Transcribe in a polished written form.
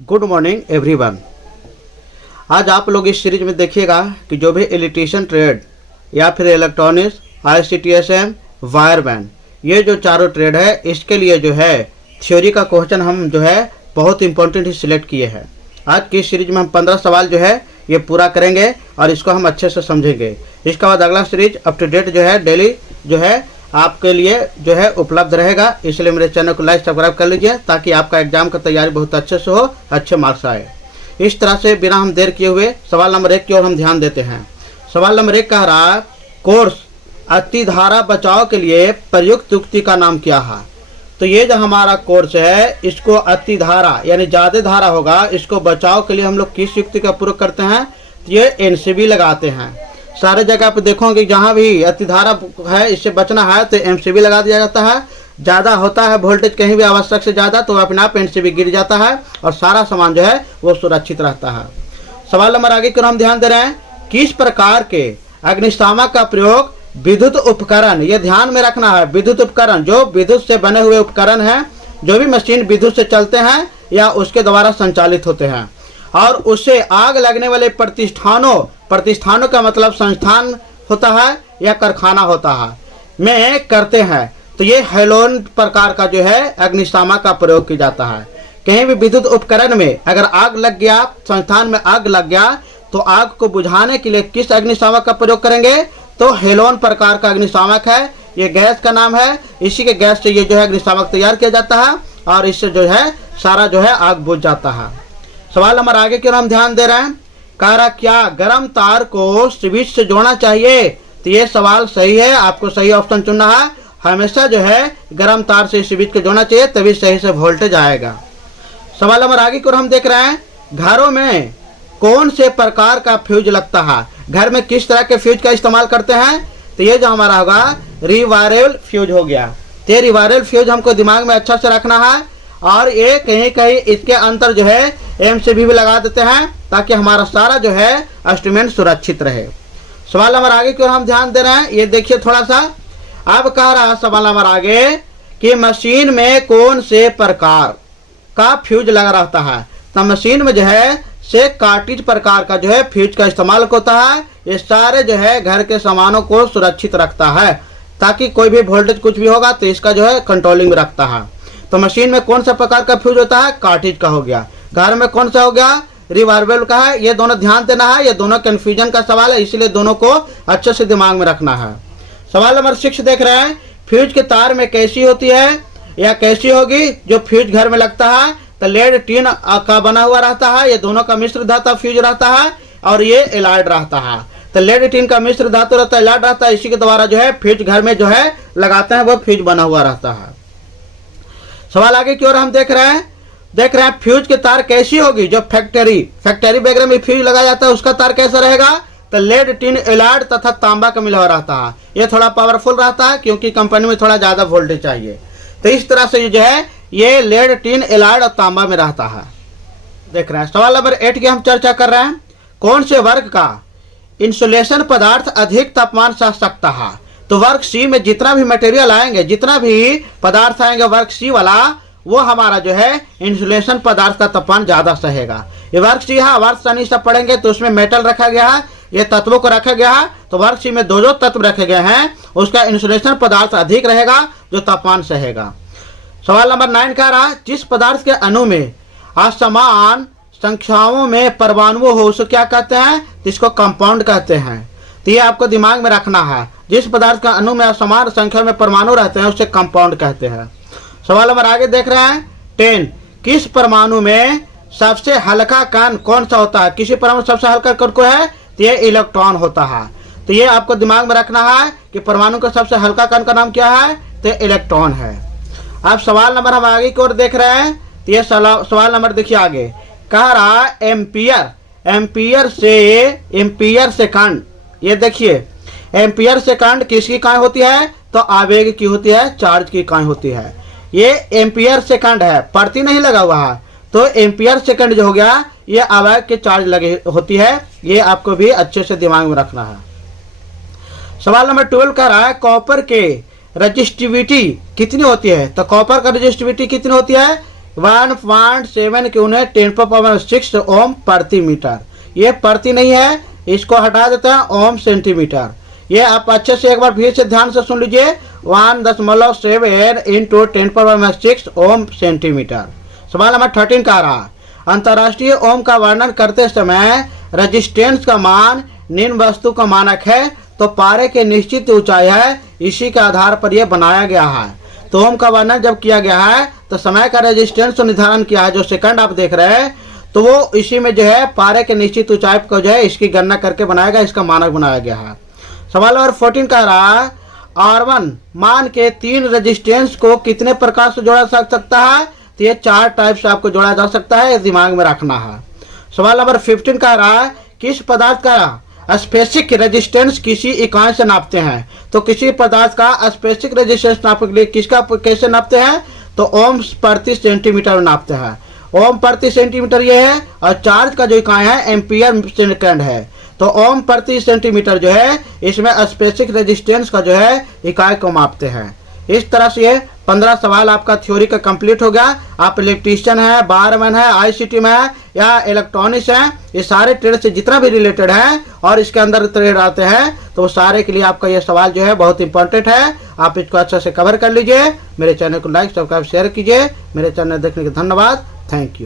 Good morning everyone. आज आप लोग इस सीरीज में देखिएगा कि जो भी इलेक्ट्रीशियन ट्रेड या फिर इलेक्ट्रॉनिक्स, ICTSM, वायरमैन, ये जो चारों ट्रेड है इसके लिए जो है थ्योरी का क्वेश्चन हम जो है बहुत इंपॉर्टेंट ही सिलेक्ट किए हैं। आज की इस सीरीज में हम 15 सवाल जो है ये पूरा करेंगे और इसको हम अच्छे से समझेंगे। इसके बाद अगला सीरीज अप टू डेट जो है डेली जो है आपके लिए जो है उपलब्ध रहेगा। इसलिए मेरे चैनल को लाइक सब्सक्राइब कर लीजिए ताकि आपका एग्जाम का तैयारी बहुत अच्छे से हो, अच्छे मार्क्स आए। इस तरह से बिना हम देर किए हुए सवाल नंबर 1 की ओर हम ध्यान देते हैं। सवाल नंबर 1 कह रहा है, कोर्स अतिधारा बचाव के लिए प्रयुक्त युक्ति का नाम क्या है। तो ये जो हमारा कोर्स है इसको अतिधारा यानी ज़्यादा धारा होगा, इसको बचाव के लिए हम लोग किस युक्ति का प्रयोग करते हैं, तो ये NCB लगाते हैं। सारे जगह पे देखोगे जहाँ भी अतिधारा है इससे बचना है तो MCB लगा दिया जाता है। ज़्यादा होता है वोल्टेज कहीं भी आवश्यक से ज़्यादा तो अपने आप NCB गिर जाता है और सारा सामान जो है वो सुरक्षित रहता है। सवाल नंबर आगे की ओर हम ध्यान दे रहे हैं, किस प्रकार के अग्निशामक का प्रयोग विद्युत उपकरण, ये ध्यान में रखना है, विद्युत उपकरण जो विद्युत से बने हुए उपकरण हैं, जो भी मशीन विद्युत से चलते हैं या उसके द्वारा संचालित होते हैं और उससे आग लगने वाले प्रतिष्ठानों का मतलब संस्थान होता है या कारखाना होता है में करते हैं, तो ये हेलोन प्रकार का जो है अग्निशामक का प्रयोग किया जाता है। कहीं भी विद्युत उपकरण में अगर आग लग गया, संस्थान में आग लग गया, तो आग को बुझाने के लिए किस अग्निशामक का प्रयोग करेंगे, तो हेलोन प्रकार का अग्निशामक है। ये गैस का नाम है, इसी के गैस से ये जो है अग्निशामक तैयार किया जाता है और इससे जो है सारा जो है आग बुझ जाता है। सवाल नंबर आगे की ओर हम ध्यान दे रहे हैं, कह रहा क्या गर्म तार को स्विच से जोड़ना चाहिए। तो ये सवाल सही है, आपको सही ऑप्शन चुनना है। हमेशा जो है गर्म तार से स्विच को जोड़ना चाहिए तभी सही से वोल्टेज आएगा। सवाल नंबर आगे की ओर हम देख रहे हैं, घरों में कौन से प्रकार का फ्यूज लगता है, घर में किस तरह के फ्यूज का इस्तेमाल करते हैं। तो ये जो हमारा होगा रिवायरेबल फ्यूज हो गया। तो ये रिवायरेबल फ्यूज हमको दिमाग में अच्छा से रखना है और ये कहीं कहीं इसके अंतर जो है MCB भी लगा देते हैं ताकि हमारा सारा जो है इंस्ट्रूमेंट सुरक्षित रहे। सवाल नंबर आगे की ओर हम ध्यान दे रहे हैं, ये देखिए थोड़ा सा। अब कह रहा है सवाल नंबर आगे कि मशीन में कौन से प्रकार का फ्यूज लगा रहता है। तो मशीन में जो है से कार्टिज प्रकार का जो है फ्यूज का इस्तेमाल होता है। ये सारे जो है घर के सामानों को सुरक्षित रखता है ताकि कोई भी वोल्टेज कुछ भी होगा तो इसका जो है कंट्रोलिंग में रखता है। तो मशीन में कौन सा प्रकार का फ्यूज होता है, कार्टिज का हो गया। घर में कौन सा हो गया, रिवायरेबल का है। ये दोनों ध्यान देना है, ये दोनों कंफ्यूजन का सवाल है इसलिए दोनों को अच्छे से दिमाग में रखना है। सवाल नंबर 6 देख रहे हैं, फ्यूज के तार में कैसी होती है या कैसी होगी जो फ्यूज घर में लगता है। तो लेड टीन का बना हुआ रहता है, ये दोनों का मिश्र धातु फ्यूज रहता है और ये एलाइड रहता है। तो लेड टीन का मिश्र धातु रहता है, एलाइड रहता है, इसी के द्वारा जो है फ्यूज घर में जो है लगाते हैं वो फ्यूज बना हुआ रहता है। सवाल आगे की ओर हम देख रहे हैं फ्यूज के तार कैसी होगी जो फैक्ट्री वगैरह में फ्यूज लगाया जाता है उसका तार कैसा रहेगा। तो लेड टिन एलाइड तथा तांबा का मिला हुआ रहता है, ये थोड़ा पावरफुल रहता है क्योंकि कंपनी में थोड़ा ज्यादा वोल्टेज चाहिए। तो इस तरह से जो है ये लेड टिन एलाइड और तांबा में रहता है। देख रहे हैं सवाल नंबर 8 की हम चर्चा कर रहे हैं, कौन से वर्ग का इंसुलेशन पदार्थ अधिक तापमान सह सकता है। तो वर्ग C में जितना भी मटेरियल आएंगे, जितना भी पदार्थ आएंगे वर्ग C वाला, वो हमारा जो है इंसुलेशन पदार्थ का तापमान ज्यादा सहेगा। ये वर्ग C है, वर्ग शनि सब पढ़ेंगे तो उसमें मेटल रखा गया है, ये तत्वों को रखा गया है। तो वर्ग C में जो तत्व रखे गए हैं उसका इंसुलेशन पदार्थ अधिक रहेगा जो तापमान सहेगा। सवाल नंबर 9 कह रहा है, जिस पदार्थ के अणु में असमान संख्याओं में परमाणु हो उसे क्या कहते हैं, तो इसको कंपाउंड कहते हैं। तो ये आपको दिमाग में रखना है, जिस पदार्थ का अणु में असमान संख्या में परमाणु रहते हैं उसे कंपाउंड कहते हैं। सवाल नंबर आगे देख रहे हैं 10, किस परमाणु में सबसे हल्का कण कौन सा होता है। किसी परमाणु सबसे हल्का कण को है तो ये इलेक्ट्रॉन होता है। तो ये आपको दिमाग में रखना है कि परमाणु का सबसे हल्का कण का नाम क्या है, तो इलेक्ट्रॉन है। अब सवाल नंबर हम आगे की ओर देख रहे हैं, तो ये सवाल नंबर देखिए आगे कह रहा है एम्पियर सेकंड। ये देखिए एम्पियर सेकंड किसकी इकाई होती है, तो आवेग की होती है, चार्ज की इकाई होती है। ये एम्पियर सेकंड है, प्रति नहीं लगा हुआ है। तो एम्पियर सेकंड जो हो गया ये आवेग के चार्ज लगे होती है, ये आपको भी अच्छे से दिमाग में रखना है। सवाल नंबर 12 कह रहा है, कॉपर के रजिस्टिविटी कितनी होती है। तो कॉपर का रजिस्टिविटी कितनी होती है, 1.7 की यूनिट 10⁻6 ओम प्रति मीटर। ये प्रति नहीं है, इसको हटा देते हैं, ओम सेंटीमीटर। ये आप अच्छे से एक बार फिर से ध्यान से सुन लीजिए, 1.7 इंटू 10⁻6 ओम सेंटीमीटर। सवाल नंबर 13 का रहा, अंतर्राष्ट्रीय ओम का वर्णन करते समय रेजिस्टेंस का मान निम्न वस्तु का मानक है, तो पारे की निश्चित ऊंचाई है, इसी के आधार पर यह बनाया गया है। तो ओम का वर्णन जब किया गया है तो समय का रेजिस्टेंस निर्धारण किया है, जो सेकंड आप देख रहे हैं, तो वो इसी में जो है पारे के निश्चित ऊंचाई को जो है इसकी गणना करके बनाया गया, इसका मानक बनाया गया है। सवाल नंबर 14 का रहा, R1 मान के 3 रेजिस्टेंस को कितने प्रकार से जोड़ा जा सकता है? तो ये 4 टाइप से आपको जोड़ा जा सकता है, दिमाग में रखना है। सवाल नंबर 15 का रहा, किस पदार्थ का स्पेसिफिक रेजिस्टेंस किसी इकाई से नापते हैं? तो किसी पदार्थ का स्पेसिफिक रेजिस्टेंस नापने के लिए किसका कैसे नापते हैं? तो ओम प्रति सेंटीमीटर नापते हैं। ओम प्रति सेंटीमीटर ये है, और चार्ज का जो इकाई है एम्पियर सेकंड है। तो ओम प्रति सेंटीमीटर जो है इसमें स्पेसिफिक रेजिस्टेंस का जो है इकाई को मापते हैं। इस तरह से ये 15 सवाल आपका थ्योरी का कंप्लीट हो गया। आप इलेक्ट्रीशियन है, वायरमैन है, आईसीटी में है या इलेक्ट्रॉनिक्स है, ये सारे ट्रेड से जितना भी रिलेटेड है और इसके अंदर ट्रेड आते हैं, तो वो सारे के लिए आपका ये सवाल जो है बहुत इंपॉर्टेंट है। आप इसको अच्छे से कवर कर लीजिए। मेरे चैनल को लाइक, सब्सक्राइब, शेयर कीजिए। मेरे चैनल देखने के धन्यवाद। Thank you.